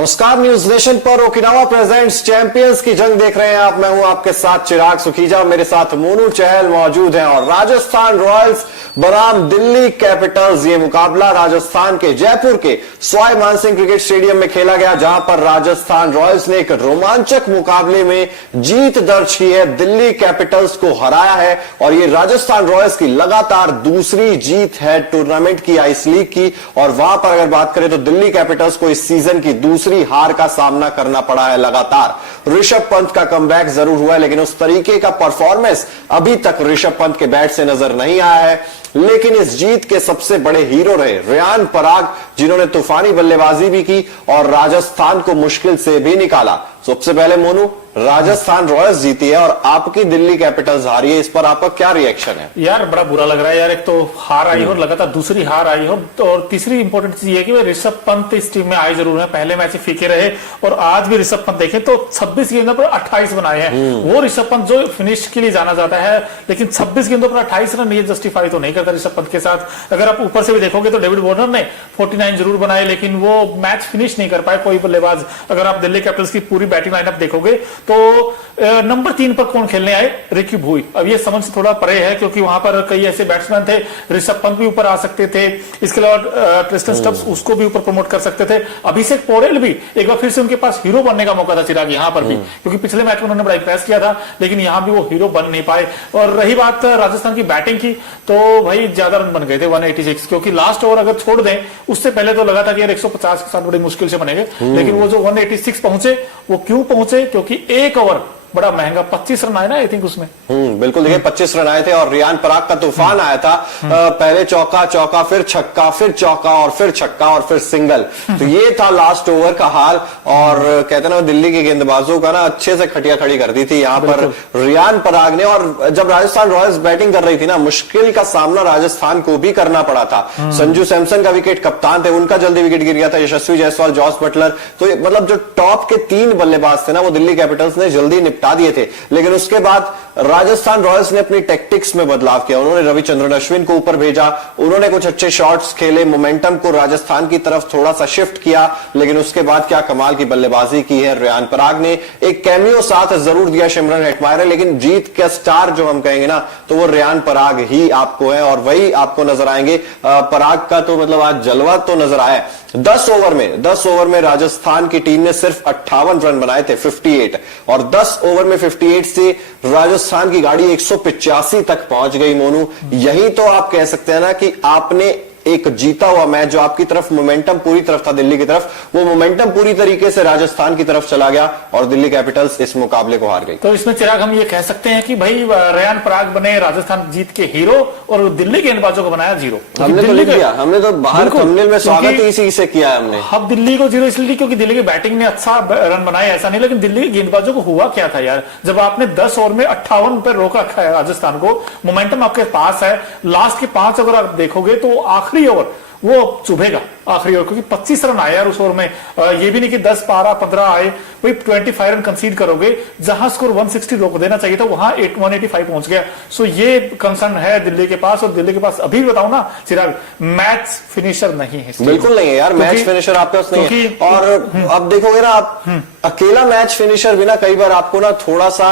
नमस्कार, news nation पर Okinawa presents champions की जंग देख रहे हैं आप। मैं हूं आपके साथ चिराग सुखीजा, मेरे साथ मोनू चहल मौजूद हैं और राजस्थान रॉयल्स बनाम दिल्ली कैपिटल्स। ये मुकाबला राजस्थान के जयपुर के सवाई मानसिंह क्रिकेट स्टेडियम में खेला गया, जहां पर राजस्थान रॉयल्स ने एक रोमांचक मुकाबले में जीत दर्ज की है, दिल्ली कैपिटल्स को हराया है और ये राजस्थान रॉयल्स की लगातार दूसरी जीत है टूर्नामेंट की, आइस लीग की। और वहां पर अगर बात करें तो दिल्ली कैपिटल्स को इस सीजन की दूसरी हार का सामना करना पड़ा है लगातार। ऋषभ पंत का कमबैक जरूर हुआ है, लेकिन उस तरीके का परफॉर्मेंस अभी तक ऋषभ पंत के बैट से नजर नहीं आया है। लेकिन इस जीत के सबसे बड़े हीरो रहे रियान पराग, जिन्होंने तूफानी बल्लेबाजी भी की और राजस्थान को मुश्किल से भी निकाला। सबसे पहले मोनू, राजस्थान रॉयल्स जीती है और आपकी दिल्ली कैपिटल्स हारी है, इस पर आपका क्या रिएक्शन है? यार बड़ा बुरा लग रहा है यार। एक तो हार आई हो, लगातार दूसरी हार आई हो, तो और तीसरी इंपॉर्टेंट चीज है कि ऋषभ पंत इस टीम में आए जरूर है। पहले मैच फीके रहे और आज भी ऋषभ पंत देखें तो 26 गेंदों पर 28 बनाए हैं। वो ऋषभ पंत जो फिनिश के लिए जाना जाता है, लेकिन 26 गेंदों पर 28 रन ये जस्टिफाई तो नहीं करता ऋषभ पंत के साथ। अगर आप ऊपर से भी देखोगे तो डेविड वार्नर ने 49 जरूर बनाए, लेकिन वो मैच फिनिश नहीं कर पाए कोई बल्लेबाज। अगर आप दिल्ली कैपिटल्स की पूरी बैटिंग लाइनअप देखोगे तो नंबर 3 पर कौन खेलने आए? रिकी भुई। अब ये समझ से थोड़ा परे है, क्योंकि वहां पर कई ऐसे बैट्समैन थे, ऋषभ पंत भी ऊपर आ सकते थे, इसके अलावा ट्रिस्टन स्टब्स उसको भी ऊपर प्रमोट कर सकते थे, अभिषेक पौडेल भी एक बार फिर से उनके पास हीरो बनने का मौका था चिराग यहां पर भी, क्योंकि पिछले मैच में उन्होंने बड़ा इंप्रेस किया था, लेकिन यहां भी वो हीरो बन नहीं पाए। और रही बात राजस्थान की बैटिंग की, तो भाई ज्यादा रन बन गए थे 186, क्योंकि लास्ट ओवर अगर छोड़ दें उससे पहले तो लगा था कि यार 150 के साथ बड़ी मुश्किल से बनेंगे, लेकिन वो जो 186 पहुंचे वो क्यों पहुंचे? क्योंकि एक ओवर बड़ा महंगा 25 रन आए ना, आई थिंक उसमें। बिल्कुल, देखिए 25 रन आए थे और रियान पराग का तूफान आया था। पहले चौका, चौका, फिर छक्का, फिर चौका और फिर छक्का और फिर सिंगल। तो ये था लास्ट ओवर का हाल। और कहते ना दिल्ली के गेंदबाजों का ना अच्छे से खटिया खड़ी कर दी थी यहाँ पर रियान पराग ने। और जब राजस्थान रॉयल्स बैटिंग कर रही थी ना, मुश्किल का सामना राजस्थान को भी करना पड़ा था। संजू सैमसन का विकेट, कप्तान थे, उनका जल्दी विकेट गिर गया था, यशस्वी जायसवाल, जॉस बटलर। तो मतलब जो टॉप के 3 बल्लेबाज थे ना, वो दिल्ली कैपिटल्स ने जल्दी निपटा दिए थे। लेकिन उसके बाद राजस्थान रॉयल्स ने अपनी टैक्टिक्स में बदलाव किया। उन्होंने रविचंद्रन अश्विन को ऊपर भेजा, उन्होंने कुछ अच्छे शॉट्स खेले, मोमेंटम को राजस्थान की तरफ थोड़ा सा शिफ्ट किया। लेकिन उसके बाद क्या कमाल की बल्लेबाजी की है रियान पराग ने। एक कैमियो साथ जरूर दिया शिमरन हेटमायर, लेकिन जीत का स्टार जो हम कहेंगे ना, तो वो रियान पराग ही आपको है और वही आपको नजर आएंगे। पराग का तो मतलब आज जलवा तो नजर आया। 10 ओवर में राजस्थान की टीम ने सिर्फ 58 रन बनाए थे, 58, और 10 ओवर में 58 से राजस्थान की गाड़ी 185 तक पहुंच गई। मोनू, यही तो आप कह सकते हैं ना कि आपने एक जीता हुआ मैच, जो आपकी तरफ मोमेंटम पूरी तरफ था दिल्ली की तरफ, वो मोमेंटम पूरी तरीके से राजस्थान की तरफ चला गया और दिल्ली कैपिटल्स इस मुकाबले को हार गई। तो इसमें चिराग हम ये कह सकते हैं कि भाई रियान पराग बने राजस्थान जीत के हीरो और दिल्ली गेंदबाजों को बनाया जीरो। हमने तो लिख दिया, हमने तो बाहर थंबनेल में स्वागत इसी से किया है हमने। अब दिल्ली को जीरो इसलिए क्योंकि दिल्ली की बैटिंग ने अच्छा रन बनाए, ऐसा नहीं, लेकिन दिल्ली के गेंदबाजों को हुआ क्या था यार, जब आपने 10 ओवर में 58 पर रोक रखा है राजस्थान को, मोमेंटम आपके पास है, लास्ट के 5 अगर आप देखोगे तो आखिरी ओवर वो चुभेगा आखिरी ओवर, क्योंकि 25 रन आए यार उस ओवर में। ये भी नहीं कि 10, 12, 15 आए, वही 25 रन कंसीड करोगे, जहां स्कोर 160 रोक देना चाहिए था वहां 185 पहुंच गया। सो ये कंसर्न है दिल्ली के पास। और दिल्ली के पास अभी बताओ ना चिराग, मैच फिनिशर नहीं है। बिल्कुल नहीं है यार, मैच फिनिशर आपके पास नहीं है। और अब देखोगे ना आप, अकेला मैच फिनिशर भी ना कई बार आपको ना थोड़ा सा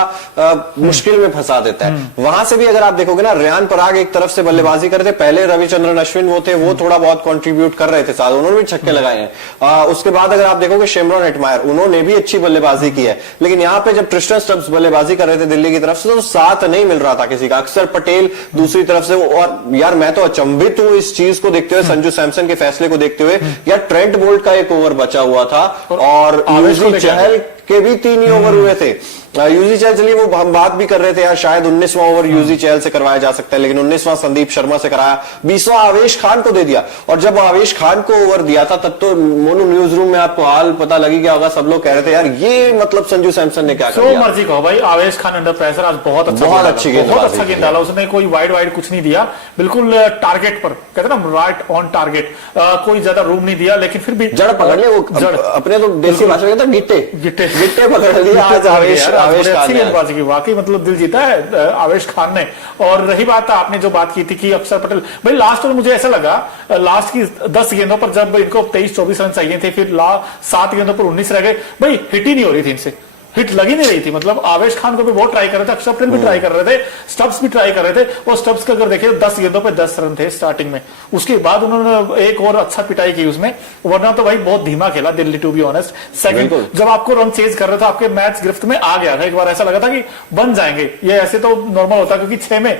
मुश्किल में फंसा देता है। वहां से भी अगर आप देखोगे ना, रियान पराग एक तरफ से बल्लेबाजी कर रहे थे, पहले रविचंद्रन अश्विन वो थे, वो थोड़ा बहुत कंट्रीब्यूट कर रहे थे साथ, उन्होंने भी छक्के लगाए हैं। उसके बाद अगर आप देखोगे शिमरन हेटमायर, उन्होंने भी अच्छी बल्लेबाजी की है। लेकिन यहां पे जब ट्रिस्टन स्टब्स बल्लेबाजी कर रहे थे दिल्ली की तरफ से, तो साथ नहीं मिल रहा था किसी का। अक्षर पटेल दूसरी तरफ से, और यार मैं तो अचंभित हूं इस चीज को देखते हुए, संजू सैमसन के फैसले को देखते हुए। यार ट्रेंट बोल्ट का एक ओवर बचा हुआ था और यूजी चहल के भी 3 ही ओवर हुए थे। यूजी चहल, चलिए वो हम बात भी कर रहे थे यार, शायद 19वां ओवर यूजी चहल से करवाया जा सकता है, लेकिन 19वां संदीप शर्मा से कराया, 20वां आवेश खान को दे दिया। और जब आवेश खान को ओवर दिया था, तब तो मोनू न्यूज रूम में आपको हाल पता लगी क्या होगा, सब लोग कह रहे थे यार ये मतलब संजू सैमसन ने क्या किया। मर्जी कहो भाई, आवेश खान अंडर प्रेशर आज बहुत अच्छा गेंद डाला उसने, कोई वाइड कुछ नहीं दिया, बिल्कुल टारगेट पर, कहते ना राइट ऑन टारगेट, कोई ज्यादा रूम नहीं दिया, लेकिन फिर भी जड़ पकड़ ले, वो जड़ अपने तो देसी भाषा में कहते गिट्टे विकेट पकड़ लिया आज आवेश खान ने। गेंदबाजी की वाकई मतलब दिल जीता है आवेश खान ने। और रही बात आपने जो बात की थी कि अक्षर पटेल, भाई लास्ट में मुझे ऐसा लगा लास्ट की 10 गेंदों पर जब इनको 23-24 रन चाहिए थे, फिर 7 गेंदों पर 19 रह गए, भाई हिट ही नहीं हो रही थी इनसे, हिट लगी नहीं रही थी। मतलब आवेश खान को भी बहुत ट्राई कर रहे थे, अक्षर पटेल भी ट्राई कर रहे थे, स्टब्स भी ट्राई कर रहे थे, और स्टब्स का अगर देखिए 10 गेंदों पे 10 रन थे स्टार्टिंग में, उसके बाद उन्होंने एक और अच्छा पिटाई की उसमें, वरना तो भाई बहुत धीमा खेला Delhi, to be honest. Second जब आपको रन चेज कर रहे थे, आपके मैच गिरफ्त में आ गया था, एक बार ऐसा लगा था कि बन जाएंगे ये, ऐसे तो नॉर्मल होता क्योंकि 6 में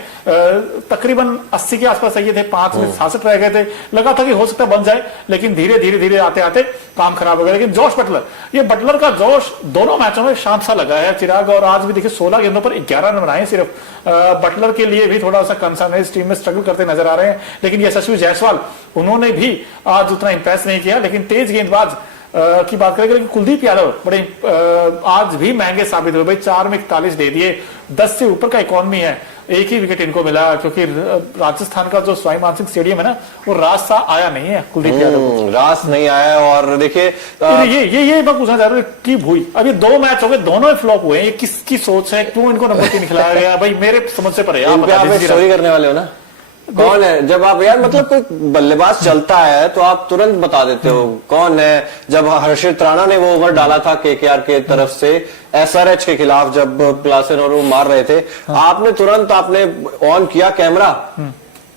तकरीबन 80 के आसपास चाहिए थे, 5 में 66 रह गए थे, लगा था कि हो सकता है बन जाए, लेकिन धीरे धीरे धीरे आते आते काम खराब हो गया। लेकिन जोश बटलर, ये बटलर का जोश दोनों मैचों में शांत सा लगा है चिराग, और आज भी देखिए 16 गेंदों पर 11 रन बनाए सिर्फ। बटलर के लिए भी थोड़ा सा कंसर्न है, इस टीम में स्ट्रगल करते नजर आ रहे हैं, लेकिन यशस्वी जायसवाल उन्होंने भी आज उतना इंप्रेस नहीं किया। लेकिन तेज गेंदबाज की बात करें, लेकिन कुलदीप यादव बड़े आज भी महंगे साबित हुए भाई, 4 में 41 दे दिए, 10 से ऊपर का इकॉनमी है, एक ही विकेट इनको मिला, क्योंकि राजस्थान का जो स्वामी मानसिंह स्टेडियम है ना, वो रास सा आया नहीं है कुलदीप यादव, रास नहीं आया। और देखिए ये मैं पूछना चाह रहा हूँ कि भूई, अब ये 2 मैच हो गए, दोनों ही फ्लॉप हुए, ये किसकी सोच है, क्यों इनको नंबर 3 खिलाया गया भाई, मेरे समझ से परे। आप स्टोरी करने वाले हो ना, कौन है? जब आप यार मतलब कोई बल्लेबाज चलता है तो आप तुरंत बता देते हो कौन है। जब हर्षित राणा ने वो ओवर डाला था केकेआर के तरफ से एसआरएच के खिलाफ, जब क्लासेन और वो मार रहे थे, आपने तुरंत आपने ऑन किया कैमरा,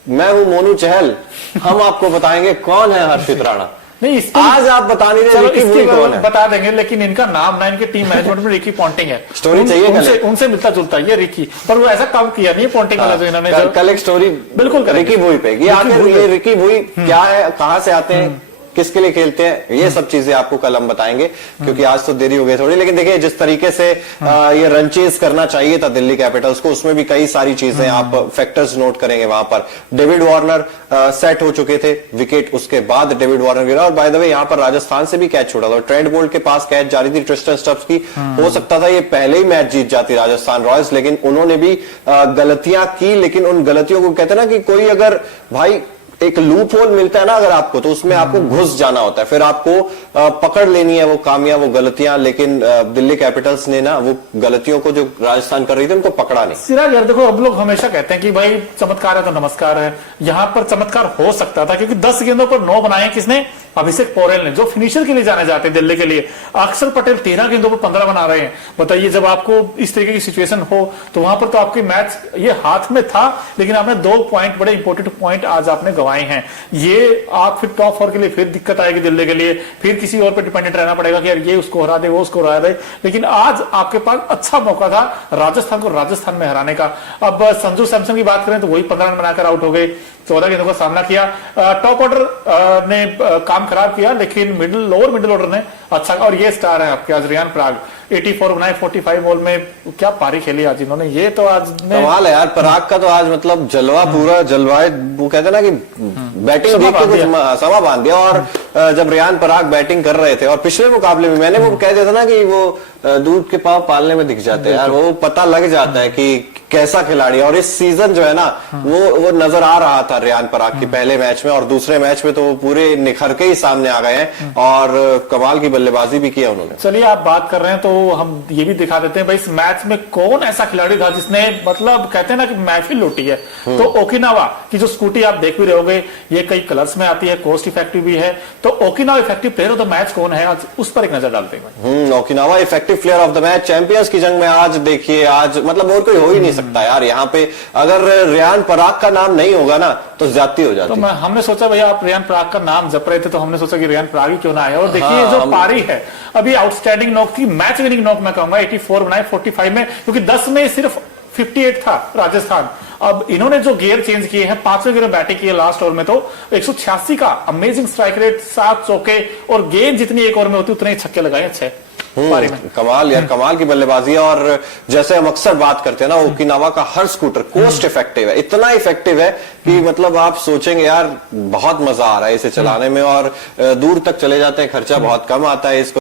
मैं हूं मोनू चहल, हम आपको बताएंगे कौन है हर्षित राणा। नहीं, आज आप बता नहीं रहे रिकी भुई कौन है, बता देंगे, लेकिन इनका नाम ना इनके टीम मैनेजमेंट में रिकी पॉन्टिंग है, स्टोरी चाहिए उनसे मिलता जुलता है ये रिकी, पर वो ऐसा काम किया नहीं पॉन्टिंग वाला जो इन्होंने कल एक स्टोरी बिल्कुल रिकी भुई पे, ये आखिर ये रिकी भुई क्या है, कहां से आते हैं, किसके लिए खेलते हैं, ये सब चीजें आपको कल हम बताएंगे, क्योंकि आज तो देरी हो गई थोड़ी। लेकिन देखिए जिस तरीके से ये रन चेज करना चाहिए था दिल्ली कैपिटल्स को, उसमें भी कई सारी चीजें आप फैक्टर्स नोट करेंगे। वहां पर डेविड वार्नर सेट हो चुके थे, विकेट उसके बाद डेविड वार्नर गिरा, और बाय द वे यहां पर राजस्थान से भी कैच छोड़ा था, ट्रेंट बोल्ट के पास कैच जारी थी ट्रिस्टन स्टब्स की, हो सकता था ये पहले ही मैच जीत जाती राजस्थान रॉयल्स, लेकिन उन्होंने भी गलतियां की। लेकिन उन गलतियों को कहते हैं ना कि कोई अगर भाई एक लूप होल मिलता है ना अगर आपको, तो उसमें आपको घुस जाना होता है, फिर आपको पकड़ लेनी है वो खामियां, वो गलतियां। लेकिन दिल्ली कैपिटल्स ने ना वो गलतियों को जो राजस्थान कर रही थी उनको पकड़ा नहीं। सिराज यार देखो, अब लोग हमेशा कहते हैं कि भाई चमत्कार है तो नमस्कार है, यहां पर चमत्कार हो सकता था, क्योंकि 10 गेंदों पर 9 बनाए किसने, अभिषेक पौरेल ने, जो फिनिशर के लिए जाने जाते हैं दिल्ली के लिए। अक्षर पटेल 13 गेंदों पर 15 बना रहे हैं। बताइए जब आपको इस तरीके की सिचुएशन हो तो वहां पर तो आपके मैच ये हाथ में था, लेकिन आपने 2 पॉइंट बड़े इंपॉर्टेंट पॉइंट आज आपने गंवाए हैं। ये आप फिर टॉप 4 के लिए फिर दिक्कत आएगी दिल्ली के लिए, फिर किसी और पर डिपेंडेंट रहना पड़ेगा कि यार ये उसको हरा दे, वो उसको हरा दे। लेकिन आज आपके पास अच्छा मौका था राजस्थान को राजस्थान में हराने का। अब संजू सैमसन की बात करें तो वही 15 रन बनाकर आउट हो गए, 14 गेंदों का सामना किया। टॉप ऑर्डर ने काम खराब किया, लेकिन लोअर मिडिल ऑर्डर ने अच्छा, और ये स्टार है आपके आज रियान पराग, 84 बनाए 45 बॉल में, क्या पारी खेली आज इन्होंने, ये तो आज कमाल है यार पराग का तो आज मतलब जलवा पूरा जलवाए, वो कहते हैं ना कि बैटिंग देख के कुछ समा बांध दिया। और जब रियान पराग बैटिंग कर रहे थे, और पिछले मुकाबले में मैंने वो कह दिया था ना कि वो दूध के पांव पालने में दिख जाते हैं यार, वो पता लग जाता है कि कैसा खिलाड़ी है। और इस सीजन जो है ना वो नजर आ रहा था रियान पराग की पहले मैच में, और दूसरे मैच में तो वो पूरे निखर के ही सामने आ गए हैं, और कमाल की बल्लेबाजी भी की है उन्होंने। चलिए आप बात कर रहे हैं तो हम ये भी दिखा देते हैं भाई, इस मैच में कौन ऐसा खिलाड़ी था जिसने मतलब कहते हैं ना कि महफिल लूटी है। तो ओकिनावा की जो स्कूटी आप देख भी रहे होगे, ये कई कलर्स में आती है, कॉस्ट इफेक्टिव भी है। तो Okinawa effective player of the match कौन है, आज उस पर एक नजर डालते हैं। Okinawa effective player of the match, champions की जंग में आज देखिए, आज मतलब और कोई हो ही नहीं सकता यार यहाँ पे। अगर रियान पराग का नाम नहीं होगा ना तो ज्यादती हो जाती। तो हमने सोचा भैया आप रियान पराग का नाम जप रहे थे, तो हमने सोचा कि रियान पराग ही क्यों ना आया। और देखिए जो पारी है अभी आउटस्टैंडिंग नॉक थी, मैच विनिंग नॉक मैं कहूंगा, 84 बनाए 45 में, क्योंकि 10 में सिर्फ 58 था राजस्थान। अब इन्होंने जो गियर चेंज किए हैं, 5वें गियर में बैटिंग की है लास्ट ओवर में, तो 186 का अमेजिंग स्ट्राइक रेट, 7 चौके, और गेंद जितनी एक ओवर में होती उतने ही छक्के लगाए 6 पारी में। कमाल यार, कमाल की बल्लेबाजी है। और जैसे हम अक्सर बात करते हैं ना, ओकिनावा का हर स्कूटर कोस्ट इफेक्टिव है, इतना इफेक्टिव है कि मतलब आप सोचेंगे यार बहुत मजा आ रहा है इसे चलाने में, और दूर तक चले जाते हैं, खर्चा बहुत कम आता है इसको।